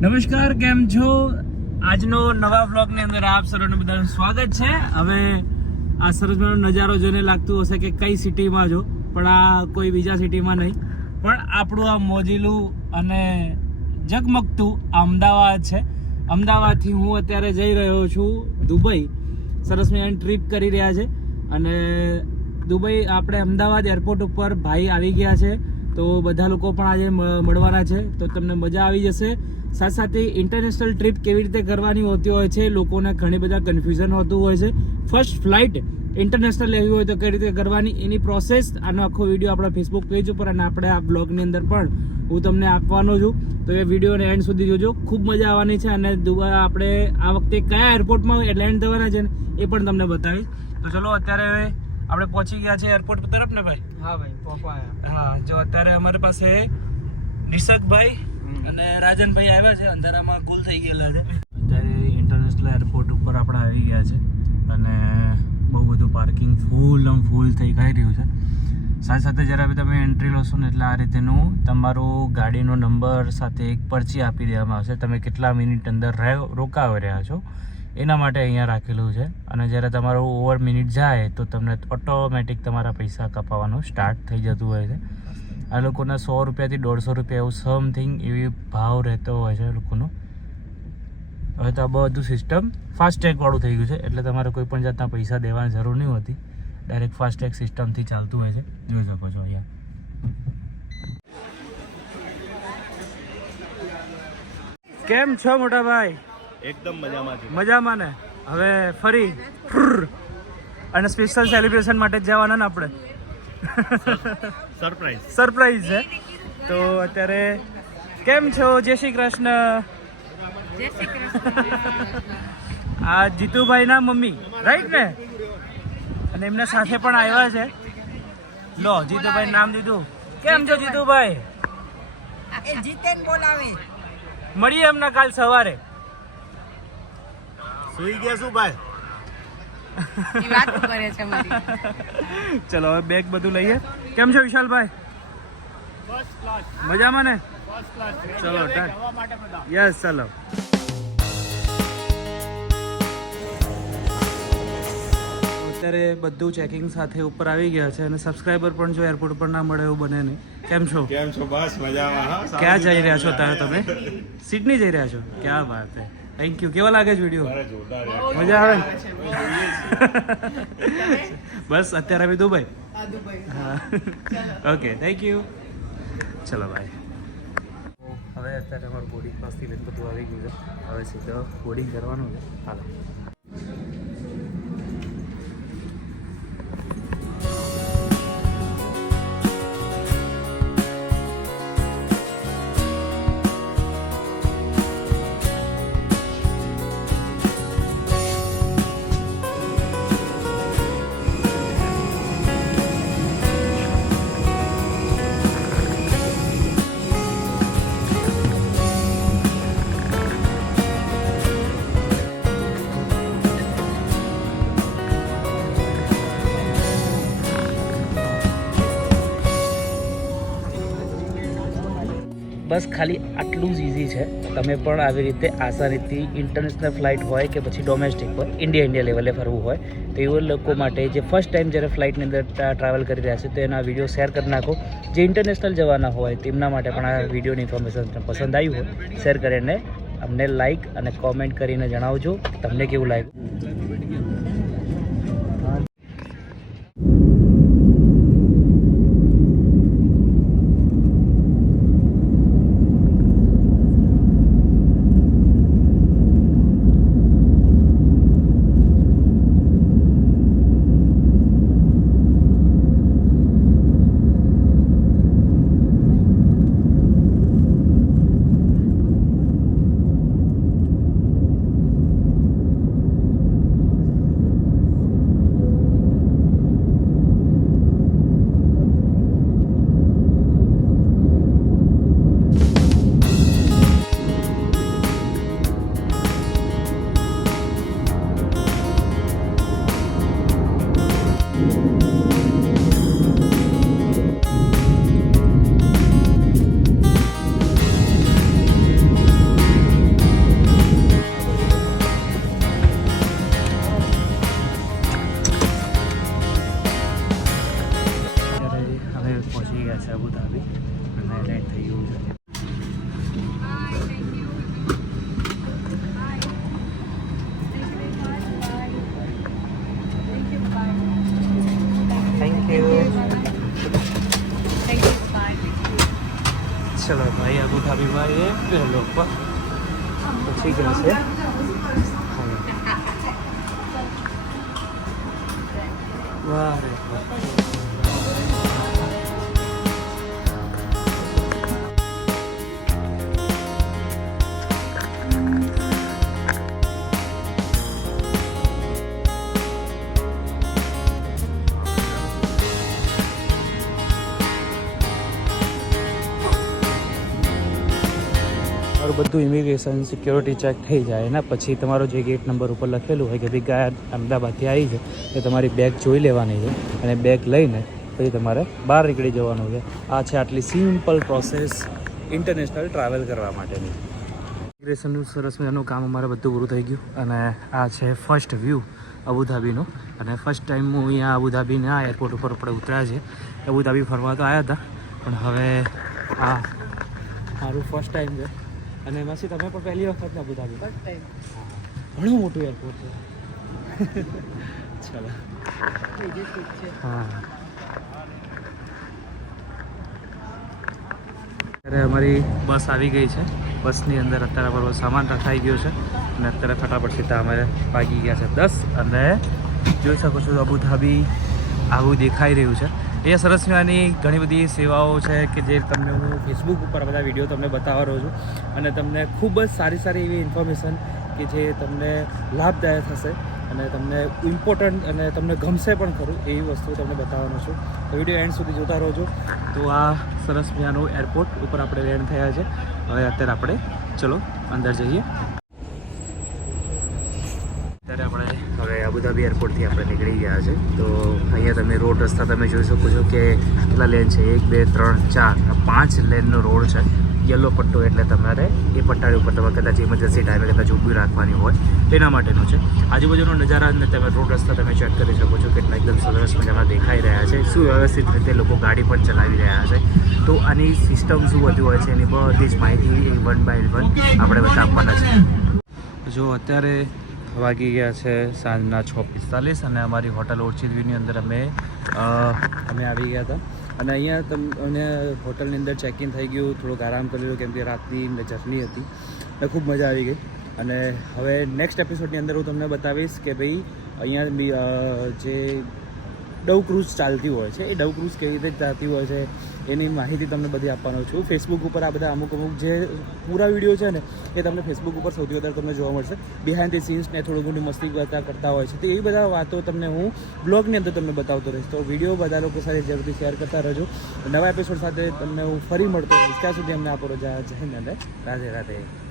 નમસ્કાર, કેમ છો? આજનો નવા બ્લોગની અંદર આપ સર્વને બધાનું સ્વાગત છે. હવે આ સરસ નજારો જોઈને લાગતું હશે કે કઈ સિટીમાં છો, પણ આ કોઈ બીજા સિટીમાં નહીં. પણ આપણું આ મોજીલું અને જગમગતું અમદાવાદ છે. અમદાવાદથી હું અત્યારે જઈ રહ્યો છું દુબઈ. સરસ મજાની ટ્રીપ કરી રહ્યા છે. અને દુબઈ આપણે અમદાવાદ એરપોર્ટ ઉપર ભાઈ આવી ગયા છે. તો બધા લોકો પણ આજે મળવાના છે. તો તમને મજા આવી જશે. સાથે સાથે ઇન્ટરનેશનલ ટ્રીપ કેવી રીતે કરવાની હોતી હોય છે લોકોને ઘણી બધા કન્ફ્યુઝન હોતું હોય છે. ફર્સ્ટ ફ્લાઇટ ઇન્ટરનેશનલ લેવી હોય તો કઈ રીતે કરવાની? એની પ્રોસેસ આનો આખો વીડિયો આપણા ફેસબુક પેજ ઉપર અને આપણે આ બ્લોગની અંદર પણ હું તમને આપવાનો છું. તો એ વિડીયોને એન્ડ સુધી જોજો. ખૂબ મજા આવવાની છે અને દુબઈ આપણે આ વખતે કયા એરપોર્ટમાં લેન્ડ થવાના છે ને એ પણ તમને બતાવીશ. તો ચલો અત્યારે આપણે પહોંચી ગયા છે એરપોર્ટ તરફ ને ભાઈ? હા ભાઈ પપ્પા હા જો અત્યારે અમારી પાસે નિશકભાઈ અને રાજનભાઈ આવ્યા છે અંધારામાં ગુલ થઈ ગયેલા છે. અત્યારે ઇન્ટરનેશનલ એરપોર્ટ ઉપર આપણે આવી ગયા છે અને બહુ બધું પાર્કિંગ ફૂલ આમ ફૂલ થઈ ગઈ રહ્યું છે. સાથે સાથે જ્યારે બી તમે એન્ટ્રી લો ને એટલે આ રીતેનું તમારો ગાડીનો નંબર સાથે એક પરચી આપી દેવામાં આવશે. તમે કેટલા મિનિટ અંદર રહે- રોકાવી રહ્યા છો એના માટે અહીંયા રાખેલું છે. અને જ્યારે તમારો ઓવર મિનિટ જાય તો તમને ઓટોમેટિક તમારા પૈસા કપાવવાનું સ્ટાર્ટ થઈ જતું હોય છે. આ લોકોના સો રૂપિયાથી દોઢસો રૂપિયા એવું સમથિંગ એવી ભાવ રહેતો હોય છે લોકોનો. હવે તો આ બધું સિસ્ટમ ફાસ્ટેગ વાળું થઈ ગયું છે એટલે તમારે કોઈ પણ જાતના પૈસા દેવાની જરૂર નહીં હોતી. ડાયરેક્ટ ફાસ્ટેગ સિસ્ટમથી ચાલતું હોય છે. જોઈ શકો છો અહીંયા. કેમ છો મોટા ભાઈ? એકદમ મજામાં છે. મજામાં ને? હવે ફરી. અને સ્પેશિયલ સેલિબ્રેશન માટે જવાના ને આપણે? સરપ્રાઈઝ સરપ્રાઈઝ છે તો અત્યારે કેમ છો? જય શ્રી કૃષ્ણ. આ જીતુભાઈ ના મમ્મી. રાઈટ ને? અને એમના સાથે પણ આવ્યા છે. લો જીતુભાઈ નામ દીધું. કેમ છો જીતુભાઈ. એ જીતેન બોલાવે. મળીએ એમના કાલ સવારે. સુઈ ગયા શું ભાઈ? ચલો હવે બેગ બધું લઈએ. કેમ છો વિશાલભાઈ? મજામાં ને? ચલો યસ ચલો. અત્યારે બધું ચેકિંગ સાથે ઉપર આવી ગયા છે અને સબસ્ક્રાઈબર પણ જો એરપોર્ટ પર ના મળે એવું બને નહીં. કેમ છો? કેમ છો? બસ મજામાં ક્યાં જઈ રહ્યા છો તારે તમે? સિડની જઈ રહ્યા છો? ક્યાં વાત હે? થેન્ક યુ કેવો લાગે છે વીડિયો. મજા આવે બસ અત્યારે અમે દુબઈ. હા ઓકે થેન્ક યુ ચલો ભાઈ હવે અત્યારે અમારું બોર્ડિંગ પાસથી લઈને બધું આવી ગયું છે. હવે સીધો બોર્ડિંગ કરવાનું છે. હાલો. બસ ખાલી આટલું જ ઇઝી છે. તમે પણ આવી રીતે આસાનીથી ઇન્ટરનેશનલ ફ્લાઇટ હોય કે પછી ડોમેસ્ટિક પર ઇન્ડિયા ઇન્ડિયા લેવલે ફરવું હોય, તો એવા લોકો માટે જે ફર્સ્ટ ટાઈમ જ્યારે ફ્લાઇટની અંદર ટ્રાવેલ કરી રહ્યા છે, તો એના વીડિયો શેર કરી નાખો. જે ઇન્ટરનેશનલ જવાના હોય, તેમના માટે પણ આ વિડીયોની ઇન્ફોર્મેશન પસંદ આવ્યું હોય શેર કરીને અમને લાઇક અને કોમેન્ટ કરીને જણાવજો, તમને કેવું લાગ્યું? ભાઈ આ મોટા બીમારી એ પેલો પછી ગયા છે. વાહ રે વાહ. બધું ઇમિગ્રેશન સિક્યોરિટી ચેક થઈ જાય. એના પછી તમારો જે ગેટ નંબર ઉપર લખેલું હોય કે ભાઈ ગયા અમદાવાદથી આવી છે, એ તમારી બેગ જોઈ લેવાની છે અને બેગ લઈને પછી તમારે બહાર નીકળી જવાનું છે. આ છે આટલી સિમ્પલ પ્રોસેસ ઇન્ટરનેશનલ ટ્રાવેલ કરવા માટેની. ઇમિગ્રેશનનું સરસ મજાનું કામ અમારે બધું પૂરું થઈ ગયું અને આ છે ફર્સ્ટ વ્યૂ અબુધાબીનો. અને ફર્સ્ટ ટાઈમ હું અહીંયા અબુધાબીના એરપોર્ટ ઉપર આપણે ઉતર્યા છે અબુધાબી ફરવા તો આવ્યા હતા, પણ હવે આ મારું ફર્સ્ટ ટાઈમ છે. અને એમાંથી તમે પણ પહેલી વખત ને અબુધાબી? ઘણું મોટું એરપોર્ટ છે. ચાલો. હા. અત્યારે અમારી બસ આવી ગઈ છે. બસની અંદર અત્યારે અમારો સામાન રખાઈ ગયો છે. અને અત્યારે ફટાફટ સીધા અમે ભાગી ગયા છે દસ અને જોઈ શકો છો અબુધાબી આવું દેખાઈ રહ્યું છે. એ સરસ મજાની ઘણી બધી સેવાઓ છે કે જે તમને હું ફેસબુક ઉપર બધા વીડિયો તમને બતાવવા બતાવવાનો છું. અને તમને ખૂબ જ સારી સારી એવી ઇન્ફોર્મેશન કે જે તમને લાભદાયક થશે અને તમને ઇમ્પોર્ટન્ટ અને તમને ગમશે પણ ખરું એવી વસ્તુ તમને બતાવવાનો છું. તો વીડિયો એન્ડ સુધી જોતા રહો છો તો આ સરસ મજાનું એરપોર્ટ ઉપર આપણે લેન્ડ થયા છે. હવે અત્યારે આપણે, ચલો, અંદર જઈએ અત્યારે આપણે હવે અબુધાબી એરપોર્ટથી આપણે નીકળી ગયા છે. તો અહીંયા તમે રોડ રસ્તા તમે જોઈ શકો છો કે કેટલા લેન છે? એક, બે, ત્રણ, ચાર. પાંચ લેનનો રોડ છે. યલો પટ્ટો એટલે તમારે એ પટ્ટાની ઉપર તમારે કદાચ ઇમરજન્સી ટાઈમે કદાચ ઊભી રાખવાની હોય તેના માટેનું છે. આજુબાજુનો નજારા અને તમે રોડ રસ્તા તમે ચેક કરી શકો છો કેટલા એકદમ સરસ મજામાં દેખાઈ રહ્યા છે. સુવ્યવસ્થિત રીતે લોકો ગાડી પણ ચલાવી રહ્યા છે. તો આની સિસ્ટમ શું બધું હોય છે એની બધી જ માહિતી વન બાય વન આપણે બધા આપવાના છે. જો અત્યારે વાગી ગયા છે સાંજના છ પિસ્તાલીસ અને અમારી હોટલ ઓર્ચિડ વ્યૂની અંદર અમે અમે આવી ગયા હતા. અને અહીંયા તમને હોટલની અંદર ચેક ઇન થઈ ગયું, થોડુંક આરામ કરી લીધો, કેમ કે રાતની જર્ની હતી અને ખૂબ મજા આવી ગઈ. અને હવે નેક્સ્ટ એપિસોડની અંદર હું તમને બતાવીશ કે ભાઈ, અહીંયા જે ડવ ક્રૂઝ ચાલતી હોય છે, એ ડવ ક્રૂઝ કેવી રીતે ચાલતી હોય છે એની માહિતી તમને બધી આપવાનો છું. ફેસબુક ઉપર આ બધા અમુક અમુક જે પૂરા વીડિયો છે ને, એ તમને ફેસબુક ઉપર સૌથી વધારે તમને જોવા મળશે. બિહાઇન્ડ ધી સીન્સ ને થોડું ઘણું મસ્તી કરતા કરતા હોય છે. તો એ બધા વાતો તમને હું બ્લોગની અંદર તમને બતાવતો રહીશ. તો વીડિયો બધા લોકો સાથે જરૂરથી શેર કરતા રહેજો. નવા એપિસોડ સાથે તમને હું ફરી મળતો રહીશ. ત્યાં સુધી અમને આપો રજા. જય રાધે રાધે.